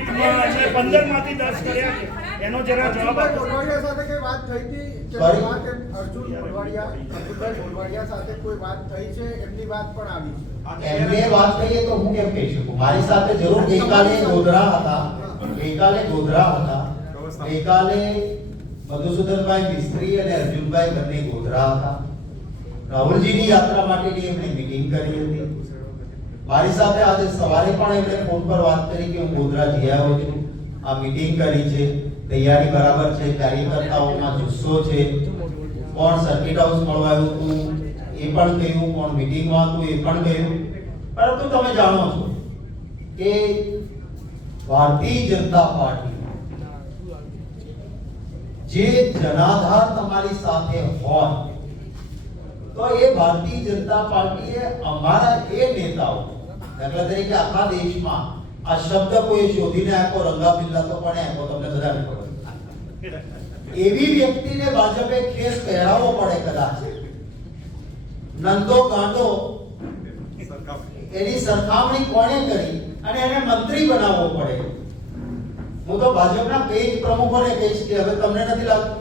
ટ્વીટમાં એટલે 15 માંથી 10 કર્યા છે એનો જરા જવાબ આપો. મોઢવાડિયા સાથે કઈ વાત થઈ હતી કે અર્જુન મોઢવાડિયા સાથે કોઈ વાત થઈ છે? એમની વાત પણ આવી છે. એમને વાત કહીએ તો હું કેમ કહી શકું? મારી સાથે જરૂર ગઈકાલે ગોધરા હતા, ગઈકાલે મધુસૂદનભાઈ મિસ્ત્રી અને અર્જુનભાઈ બંને ગોધરા હતા. રાહુલજીની યાત્રા માટેની એમણે મીટિંગ કરી હતી. મારી સાથે આજે સવારે પણ એમણે ફોન પર વાત કરી કે હું ગોધરા જઈ આવ્યો છું, આ મીટિંગ કરી છે, તૈયારી બરાબર છે, કાર્યકર્તાઓમાં જુસ્સો છે, કોણ સર્કિટ હાઉસ મળવા આવ્યું હતું એ પણ કહ્યું, કોણ મીટિંગમાં હતું એ પણ કહ્યું. પરંતુ તમે જાણો છો કે ભારતીય જનતા પાર્ટી જે જનાધાર તમારી સાથે હોય તો એ ભારતીય જનતા પાર્ટીએ અમારા એ નેતાઓ, દાખલા તરીકે આખા દેશમાં આ શબ્દ કોઈ શોધીને આપ્યો, રંગાબિલ્લા તો પણ આપ્યો, તમને બધાને ખબર. એવી વ્યક્તિને ભાજપે ખેસ પહેરાવવો પડે કદાચ, નંદો ગાંડો એની સરખામણી કોણે કરી અને એને મંત્રી બનાવવો પડે. હું તો ભાજપના પેજ પ્રમુખોને કહીશ કે હવે તમને નથી લાગતું